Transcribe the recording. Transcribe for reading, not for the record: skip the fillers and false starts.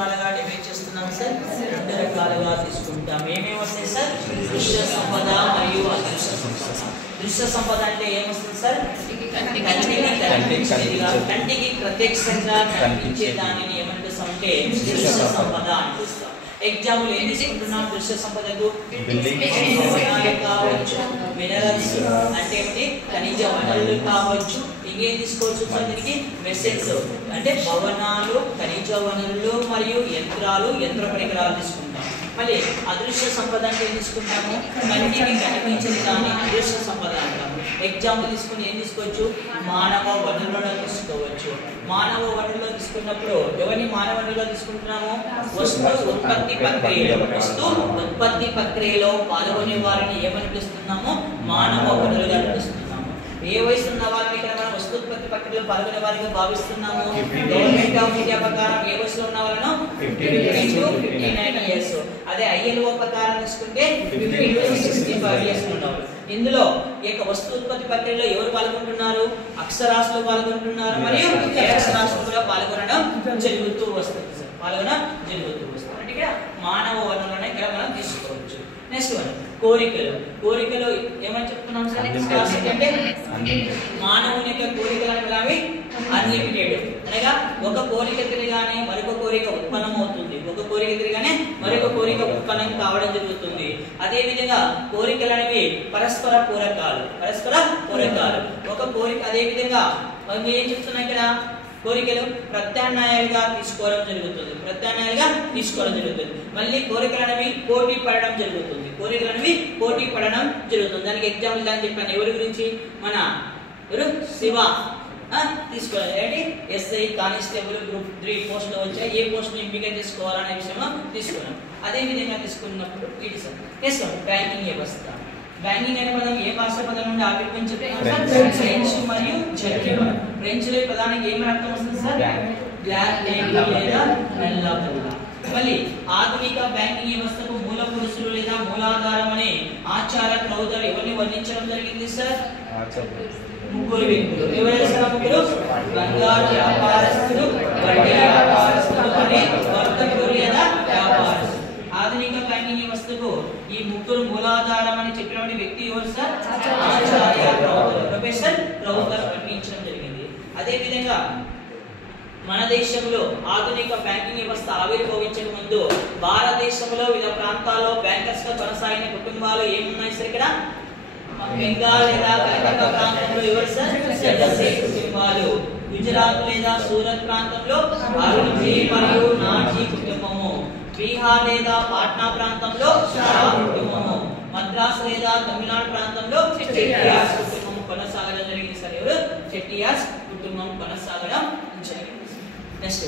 రకాలుగా డివైడ్ చేస్తున్నాం సార్? రెండు రకాలుగా తీసుకుంటాం. ఏమేమి వస్తాయి సార్? దృశ్య సంపద మరియు అదృశ్య సంపద. దృశ్య సంపద అంటే ఏమొస్తుంది సార్? కంటికి ప్రత్యక్షంగా కనిపించే దానిని ఏమంటామంటే దృశ్య సంపద అంటుస్తాం. ఎగ్జాంపుల్ ఏం తీసుకుంటున్నాం? దృశ్య సంపదకు కావచ్చు, మినరల్స్ అంటే ఏమిటి, ఖనిజ వనరులు కావచ్చు. ఇంకేం తీసుకోవచ్చు సార్? దీనికి మెసేజ్ అంటే భవనాలు, ఖనిజ వనరులు మరియు యంత్రాలు, యంత్ర పరికరాలు తీసుకుంటాం. మళ్ళీ అదృశ్య సంపద అంటే ఏం తీసుకుంటాము? కంటికి కనిపించని దాన్ని అదృశ్య సంపద అంటాము. ఎగ్జాంపుల్ తీసుకుని ఏం తీసుకోవచ్చు? మానవ వనరులను తీసుకోవచ్చు. మానవ వనరులు తీసుకున్నప్పుడు ఎవరిని మానవ వనరులు తీసుకుంటున్నాము? వస్తు ఉత్పత్తి ప్రక్రియలో పాల్గొనే వారిని ఏమని పిలుస్తున్నాము? మానవ వనరులుగా పిలుస్తున్నాము. ఏ వయసు ఉన్న వారిని ఇక్కడ మనం వస్తోత్పత్తి ప్రక్రియలో పాల్గొనే వారిగా భావిస్తున్నాము. గవర్నమెంట్ ఆఫ్ ఇండియా ప్రకారం ఏ వయసులో ఉన్న వాళ్ళను 15 to 59 years. అదే ILO ప్రకారం తీసుకుంటే 15 to 65 years ఉన్నవాళ్ళు. ఇందులో ఈ యొక్క వస్తు ఉత్పత్తి ప్రక్రియలో ఎవరు పాల్గొంటున్నారు? అక్షరాస్యులు పాల్గొంటున్నారు మరియు అక్షరాస్యులు కూడా పాల్గొనడం జరుగుతూ వస్తుంది సార్. అంటే ఇక్కడ మానవ వనరులను ఇక్కడ మనం తీసుకోవచ్చు. నెక్స్ట్ వన్ కోరికలు. కోరికలు ఏమని చెప్తున్నాం సార్? అంటే మానవుని యొక్క కోరికలు అనేవి అన్లిమిటెడ్. అనగా ఒక కోరిక తిరిగానే మరొక కోరిక ఉత్పన్నం అవుతుంది. ఒక కోరిక తిరిగానే మరొక కోరిక ఉత్పన్నం కావడం జరుగుతుంది. అదే విధంగా కోరికలు అనేవి పరస్పర పూరకాలు. ఒక కోరిక అదే విధంగా మనం ఏం చెప్తున్నాం ఇక్కడ? కోరికలు ప్రత్యామ్నాయాలుగా తీసుకోవడం జరుగుతుంది. మళ్ళీ కోరికలు అనేవి పోటీ పడడం జరుగుతుంది. దానికి ఎగ్జాంపుల్ దాన్ని చెప్పాను. ఎవరి గురించి? మన శివ తీసుకోవాలి. ఏంటి? SI కానిస్టేబుల్ గ్రూప్ 3 పోస్టులు వచ్చాయి. ఏ పోస్ట్ ఎంపిక చేసుకోవాలనే విషయంలో తీసుకున్నాం. అదే విధంగా తీసుకున్నప్పుడు ఇది సార్. నెక్స్ట్ బ్యాంకింగ్ వ్యవస్థ. బ్యాంకింగ్ అనే పదం ఏ భాష పదం నుండి ఆవిర్భవించింది? ఫ్రెంచ్ మరియు జర్మన్. ఫ్రెంచ్ లో ప్రధానంగా ఏం అర్థం వస్తుంది సార్? బ్లాక్ లేదా నల్ల బల్ల. మళ్ళీ ఆధునిక బ్యాంకింగ్ వ్యవస్థకు మూల పురుషులు లేదా మూలాధారం అనే ఆచార క్రౌదర్ ఎవరిని వర్ణించడం జరిగింది సార్? ముగ్గురు వ్యక్తులు. ఎవరైనా సార్ ముగ్గురు? బంగారు వ్యాపారస్తులు, వడ్డీ వ్యాపారస్తులు మరియు వర్తకులు లేదా వ్యాపారస్తులు. ఆధునిక బ్యాంకింగ్ వ్యవస్థకు ఈ ముగ్గురు మూలాధారం అని చెప్పినటువంటి వ్యక్తి ఎవరు సార్? ఆచార్య క్రౌదర్, ప్రొఫెసర్ క్రౌదర్ వర్ణించడం జరిగింది. అదే విధంగా మన దేశంలో ఆధునిక బ్యాంకింగ్ వ్యవస్థ ఆవిర్భవించక ముందు భారతదేశంలో వివిధ ప్రాంతాల్లో బ్యాంకర్స్ గా కొనసాగిన కుటుంబాలు ఏమున్నాయి సార్? ఇక్కడ బెంగాల్ లేదా కలకత్తా ప్రాంతంలో ఎవరు సార్? సేఠ్ కుటుంబాలు. గుజరాత్ లేదా సూరత్ ప్రాంతంలో అరుణ్జీ మరియు నాజీ కుటుంబము. బీహార్ లేదా పాట్నా ప్రాంతంలో షా కుటుంబము. మద్రాస్ లేదా తమిళనాడు ప్రాంతంలో చెట్టియార్స్ కుటుంబం కొనసాగడం జరిగింది సార్. ఎవరు? చెట్టియార్స్ కుటుంబం కొనసాగడం జరిగింది. నెక్స్ట్